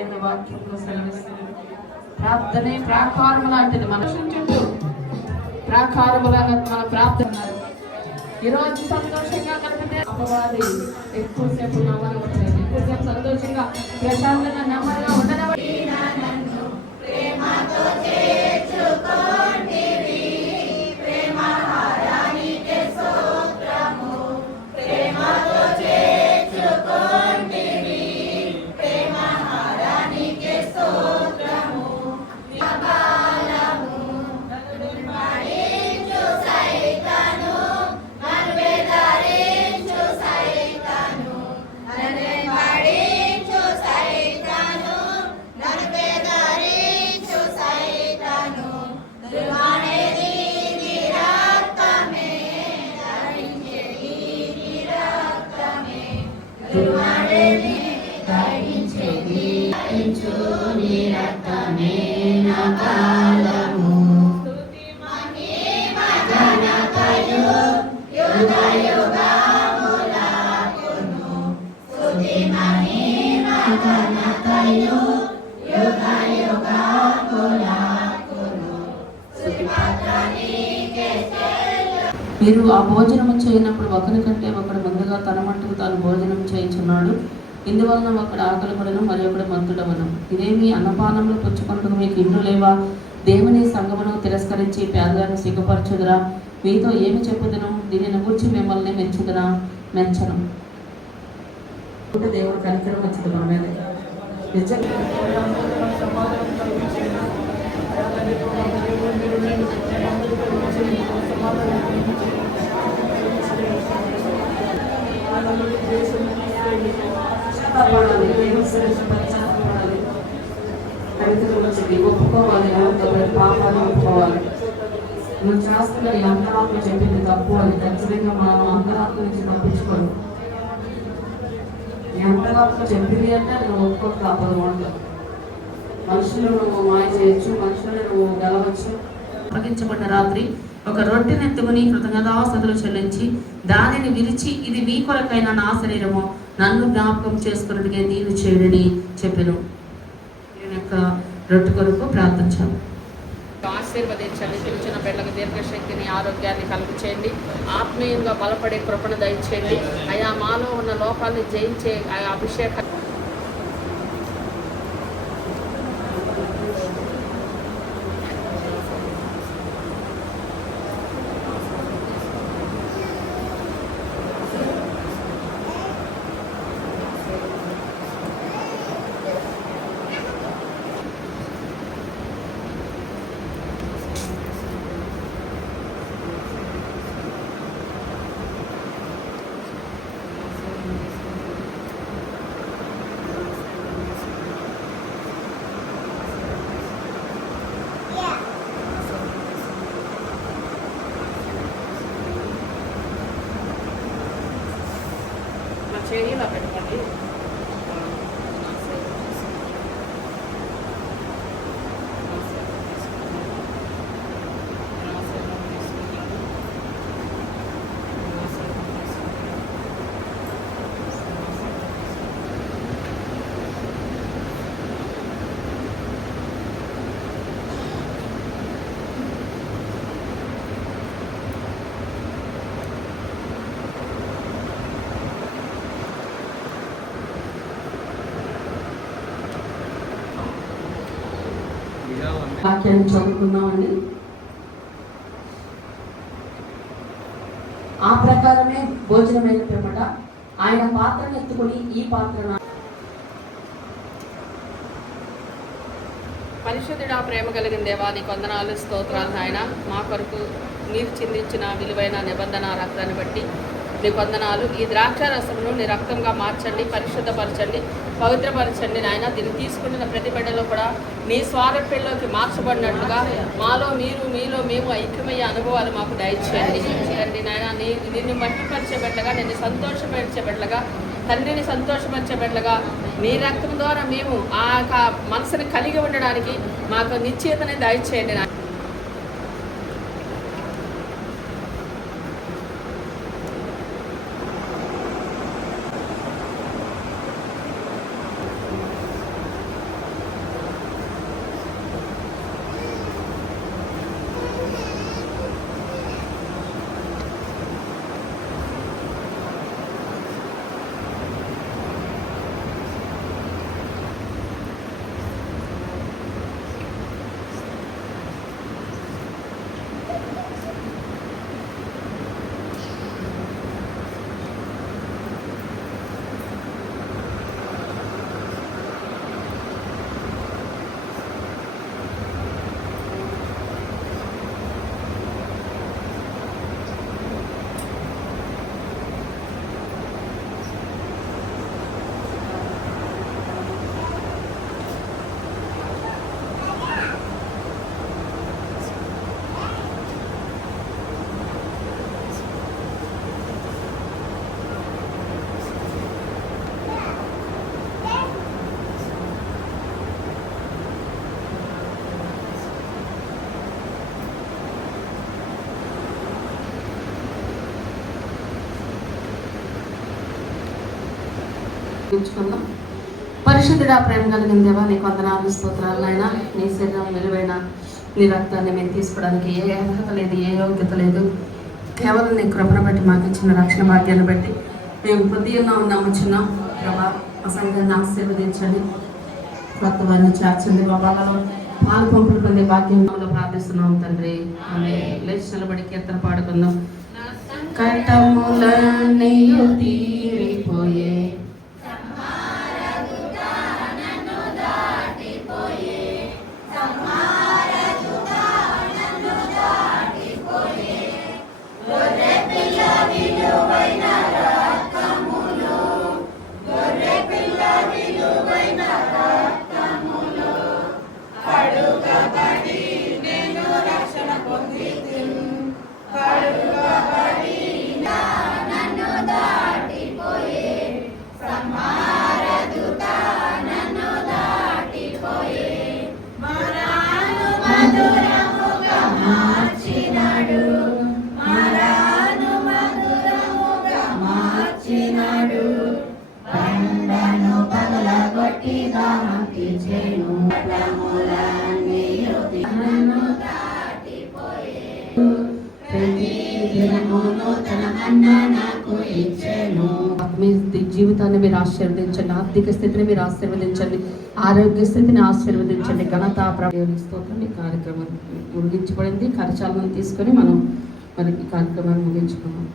పరాజయమని దేవుని వాక్యంలో సెలవిస్తుంది. ప్రార్థనే ప్రాకారము లాంటిది మన చుట్టూ. ప్రాకారములాగా మన ప్రార్థన ఈరోజు సంతోషంగా కలిపితే అపవాది ఎక్కువసేపు నమ్మనవట్లేదు ఎక్కువసేపు సంతోషంగా ప్రశాంతంగా నెమ్మదిగా ఉండనవట్లేదు మీరు ఆ భోజనము చేయనప్పుడు ఒకరికంటే ఒకడు ముందుగా తన మట్టుకు తాను భోజనం చేయించున్నాడు. ఇందువలన ఒకడు ఆకలి పడను మరి ఒకడు మంతుడవను. ఇదేమి అన్నపానములు పుచ్చుకుంటూ మీకు ఇండ్లు లేవా? దేవుని సంగమును తిరస్కరించి పేదలను సిగ్గుపరచుదురా. మీతో ఏమి చెప్పుదును? దీనిని గురించి మిమ్మల్ని మెచ్చుదురా మెచ్చను. దేవుడు కనికరం వచ్చింది మన మీద. నిజంగా దేవుని సన్నిధిలో పశ్చాత్తాపడాలి కవితలు వచ్చింది ఒప్పుకోవాలి నమ్మకం పాపాలు ఒప్పుకోవాలి నువ్వు చేస్తున్న ఈ అంతరాత్మ చెప్పింది తప్పు అని ఖచ్చితంగా మనం అంతరాత్మ నుంచి తప్పించుకోరు ఈ అంతరాత్మ చెప్పింది అంటే నువ్వు ఒప్పుకో తప్పదు ఉండదు మనుషులు నువ్వు మాయ చేయొచ్చు మనుషులను నువ్వు గెలవచ్చు అప్పగించబడిన రాత్రి ఒక రొట్టెని ఎత్తుకుని కృతజ్ఞతాస్థుతులు చెల్లించి దానిని విరిచి ఇది మీ కొరకైన నా శరీరము. నన్ను జ్ఞాపకం చేసుకున్నట్టుగా నేను చేయడని చెప్పాను. నేను యొక్క రొట్టు కొరకు ప్రార్థించాను. ఆశీర్వదించండి. పిలిచిన బిడ్డలకు దీర్ఘశక్తిని ఆరోగ్యాన్ని కలుగు చేయండి ఆత్మీయంగా బలపడే కృపణ దయచేయండి. అయా మాలో ఉన్న లోపాలను జయించే ఆయా అభిషేక వాక్యాన్ని చదువుకుందామండి. ఆ ప్రకారమే భోజనమైన పిమ్మట ఆయన పాత్రను ఎత్తుకొని ఈ పాత్ర పరిశుద్ధుడా ప్రేమ కలిగిన దేవా నీ కొందనాలు స్తోత్రాలు నాయన. మా కొరకు మీరు చిందించిన విలువైన నిబంధన రక్తాన్ని బట్టి నీ వందనాలు. ఈ ద్రాక్ష రసమును నీ రక్తంగా మార్చండి పరిశుద్ధపరచండి పవిత్రపరచండి నాయన. దీన్ని తీసుకుంటున్న ప్రతి బిడ్డలో కూడా నీ స్వారూప్యంలోకి మార్చబడినట్లుగా మాలో మీరు మీలో మేము ఐక్యమయ్యే అనుభవాలు మాకు దయచేయండి. చేయండి నాయన నీ నిన్ను మట్టిపరిచే బిడ్డగా నిన్ను సంతోషపరిచే బిడ్డగా తండ్రిని సంతోషపరిచే బిడ్డగా నీ రక్తం ద్వారా మేము ఆ యొక్క మనసుని కలిగి ఉండడానికి మాకు నిశ్చేతని దయచేయండి నాయన. ఎంచుకుందాం పరిశుద్ధుడా ప్రేమ కలిగిన దేవా నీ కొందనాలు స్తోత్రాలు నాయన. నీ శరీరం విలువైన నీ రక్తాన్ని మేము తీసుకోవడానికి ఏ అర్హత లేదు ఏ యోగ్యత లేదు. కేవలం నీ కృపను బట్టి మాకు ఇచ్చిన రక్షణ భాగ్యాన్ని బట్టి మేము హృదయంలో చిన్నాం. ప్రభా మా సంఘాన్ని ఆశీర్వదించండి. కొత్త వారిని చేర్చండి బాబాలలో పాలు పంపులు పొందే భాగ్యంలో ప్రార్థిస్తున్నాం తండ్రి. ఆమె లేచి నిలబడి కీర్తన పాడుకుందాం. కట్టములన్నీ మీ జీవితాన్ని మీరు ఆశీర్వదించండి ఆర్థిక స్థితిని మీరు ఆశీర్వదించండి ఆరోగ్య స్థితిని ఆశీర్వదించండి. ఘనత ప్రభావం ఈ కార్యక్రమం ముగించబడింది. కరచాలను తీసుకొని మనం మరి ఈ కార్యక్రమాన్ని ముగించుకున్నాం